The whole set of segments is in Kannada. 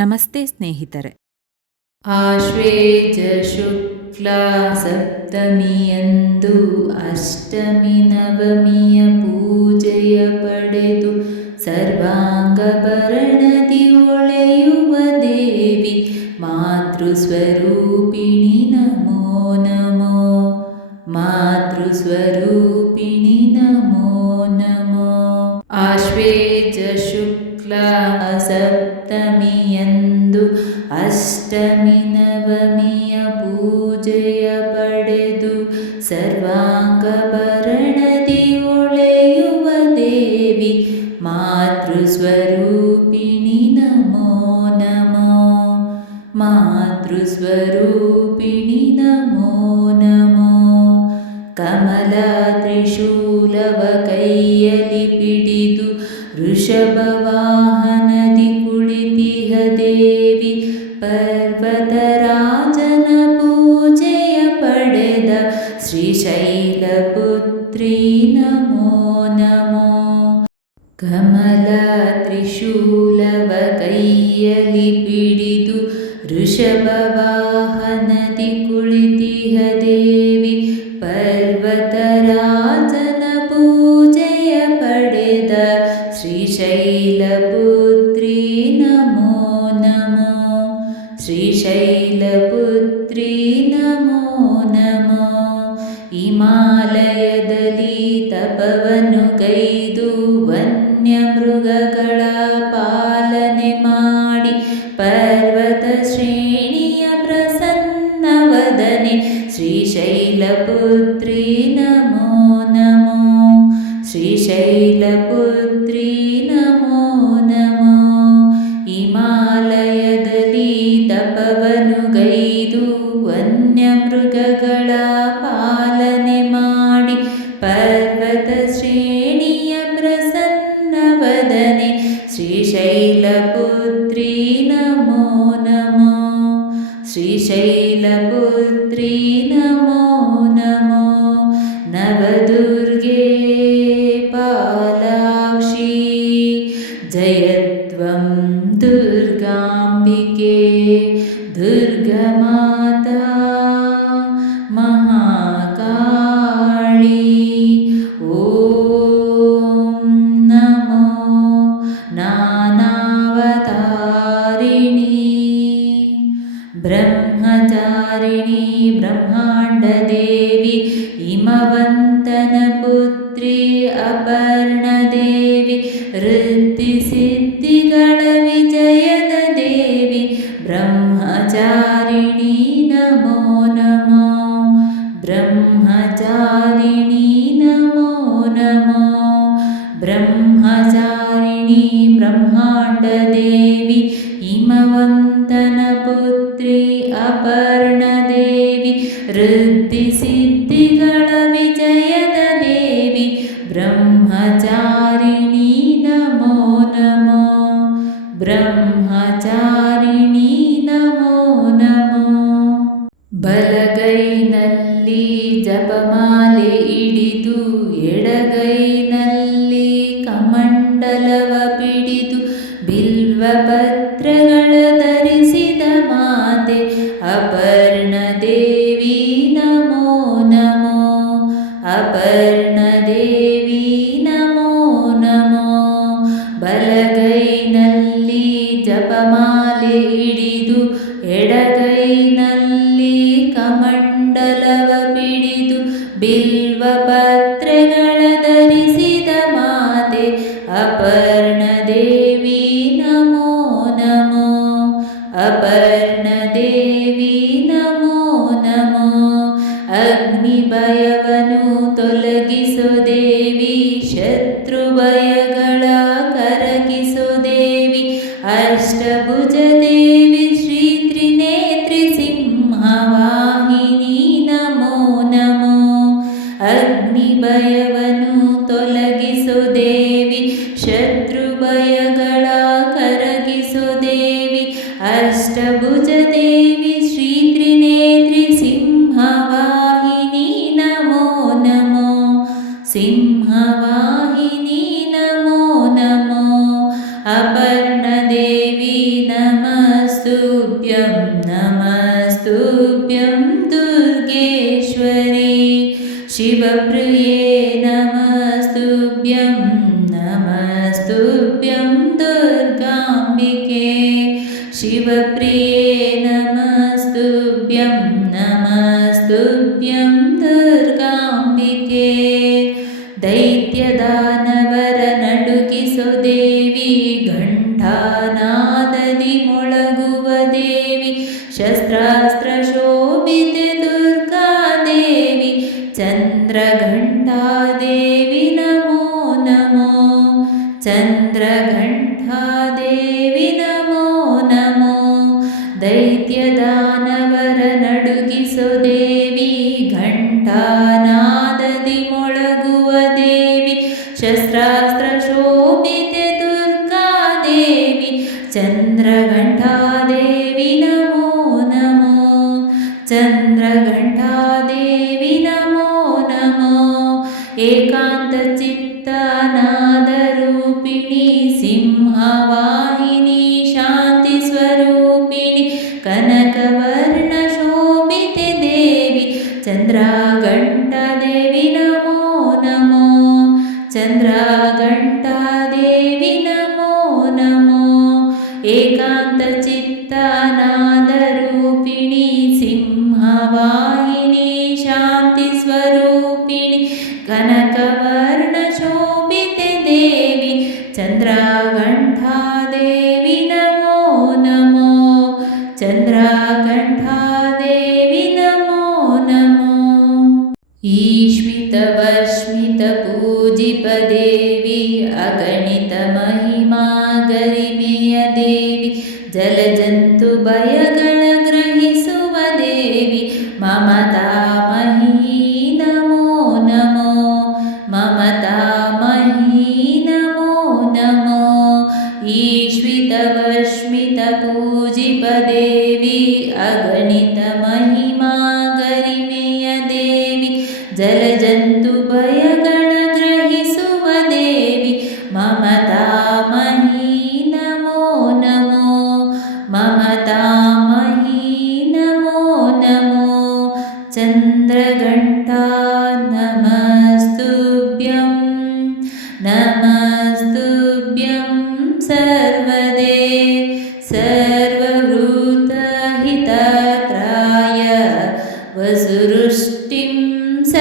ನಮಸ್ತೆ ಸ್ನೇಹಿತರೆ. ಆಶ್ವೇಜ ಶುಕ್ಲ ಸಪ್ತಮಿಯಂದು ಅಷ್ಟಮಿ ನವಮಿಯ ಪೂಜೆಯ ಪಡೆದು ಸರ್ವಾಂಗಭರಣದಿ ಒಳೆಯುವ ದೇವಿ ಮಾತೃಸ್ವರೂಪಿಣಿ मातृस्वरूपिणि नमो नमो। मातृस्वरूपिणि नमो नमो। శ్రీశైల श्रीशैलपुत्री വർണതേ ದೇವಿ ಶತ್ರುಭಯಗಳ ಕರಗಿಸೋ ದೇವಿ ಅಷ್ಟಭುಜ ఘంటానాదది మొళ कनकवर्णशोभिते देवि चन्द्रागण Mamada.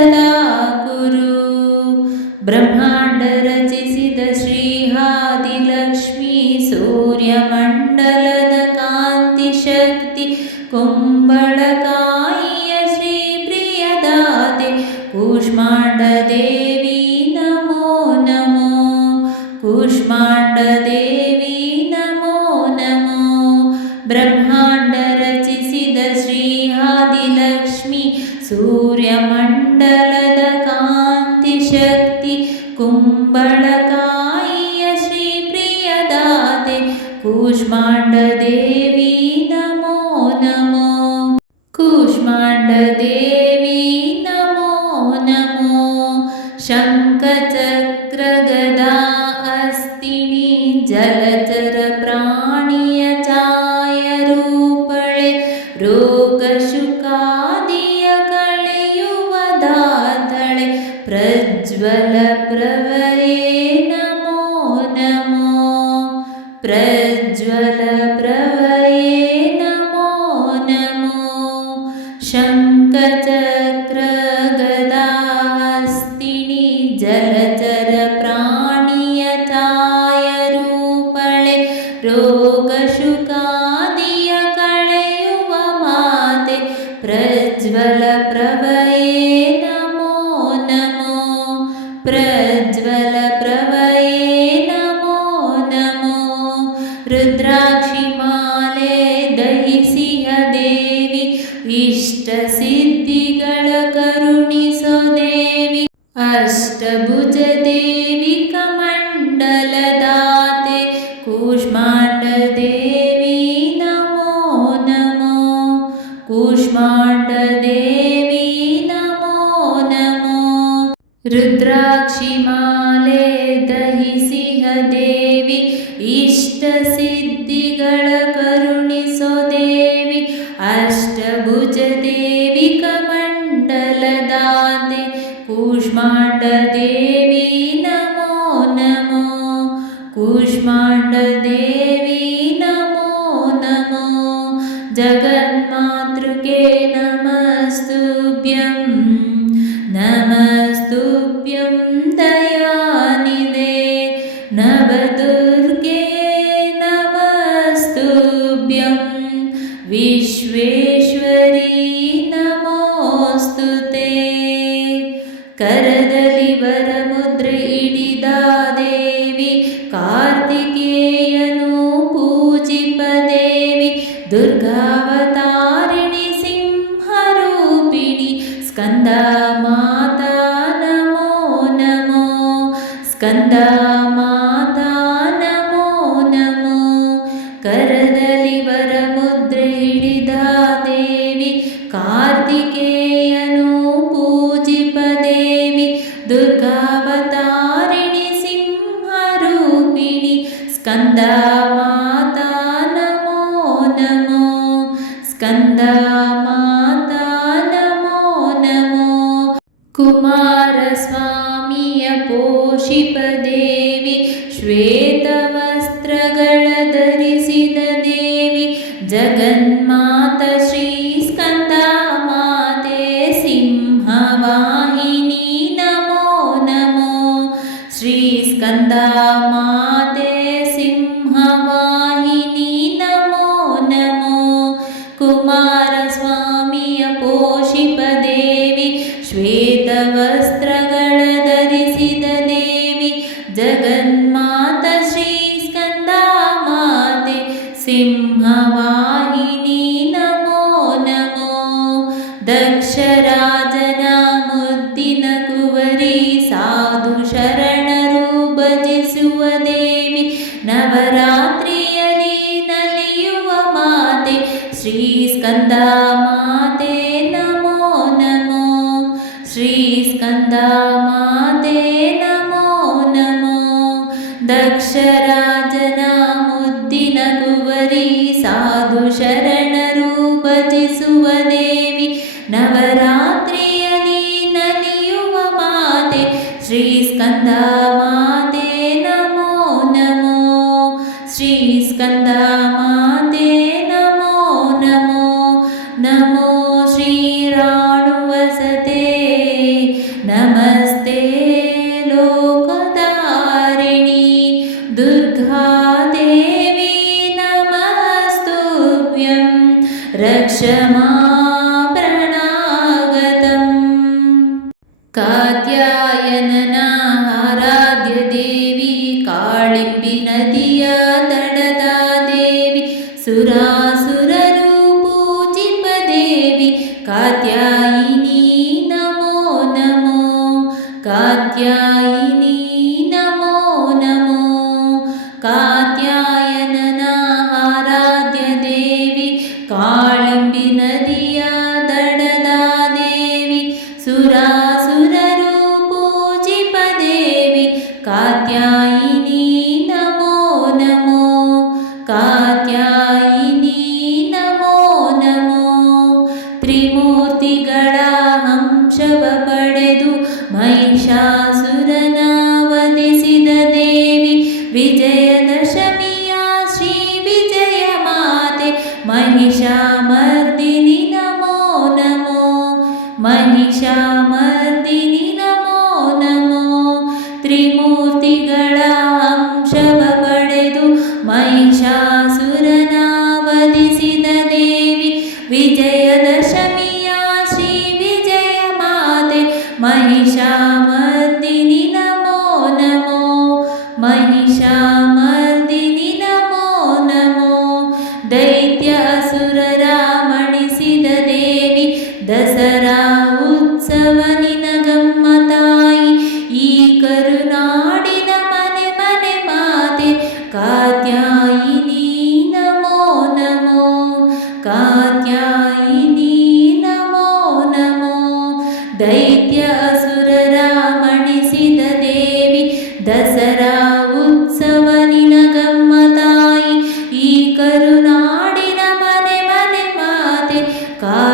सदा कुरु ब्रह्म रुद्राक्ष जगन्मातृके श्वेतवस्त्र శ్రీ స్కందమాతే నమో నమో. శ్రీ స్కందమా 阿弥。কা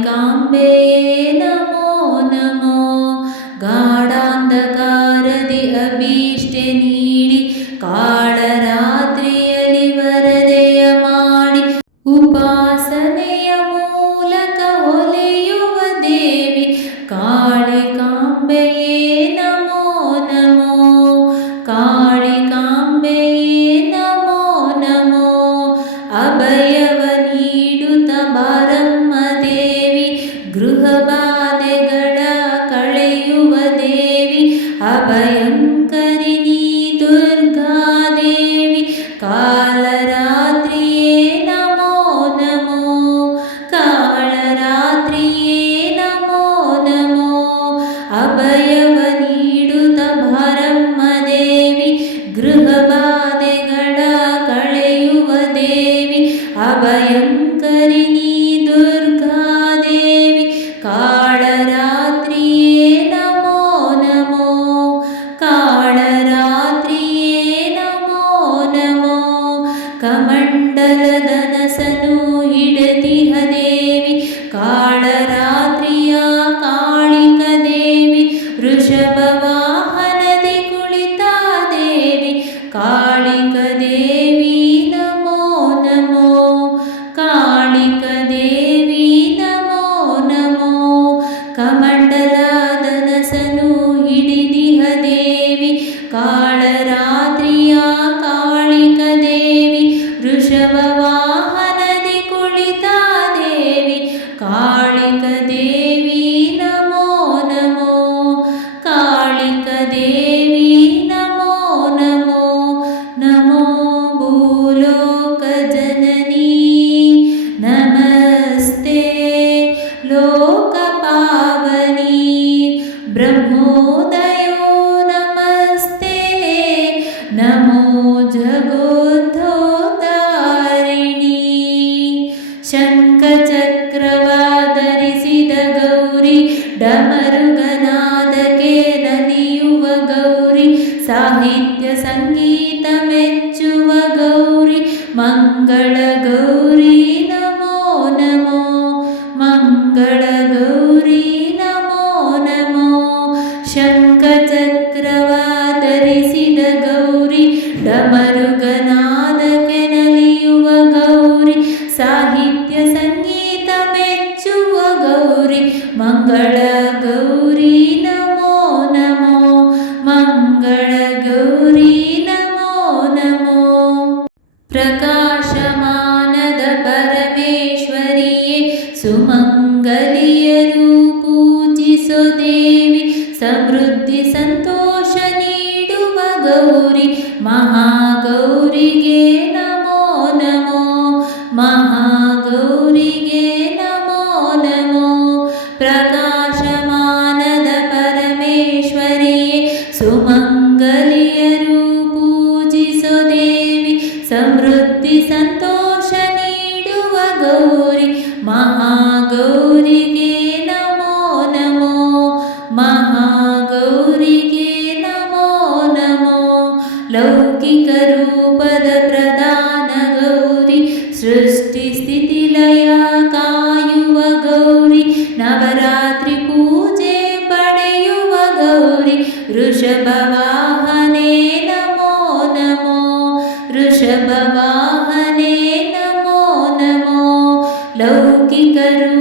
കാമ്പേ அபய लौकिकरूपदप्रदा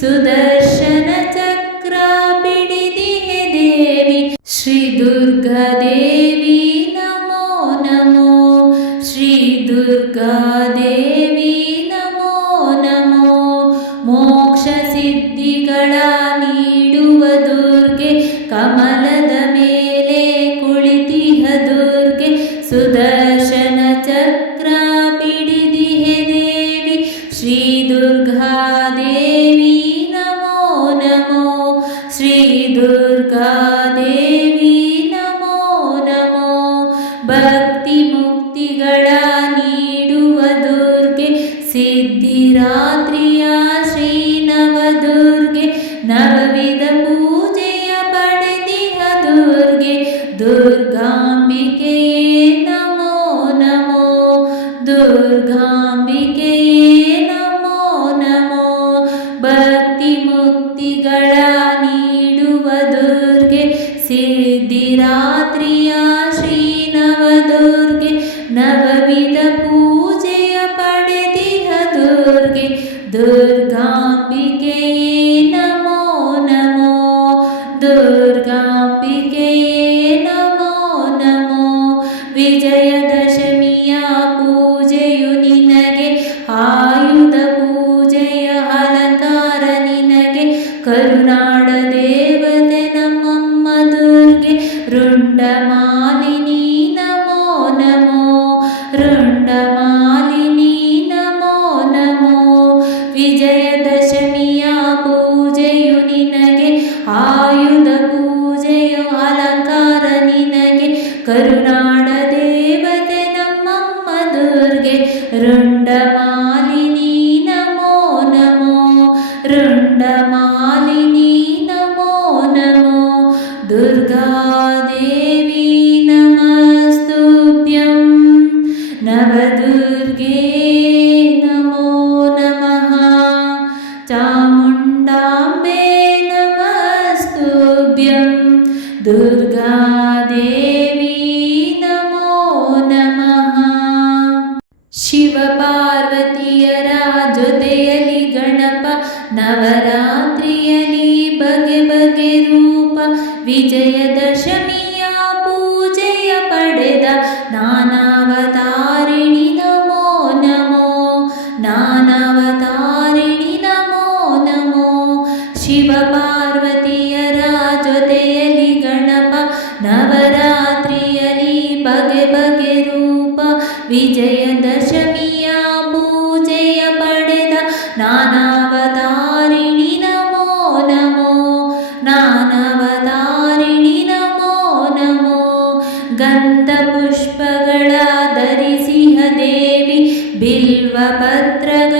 的。கொண்ட बिल्वपत्र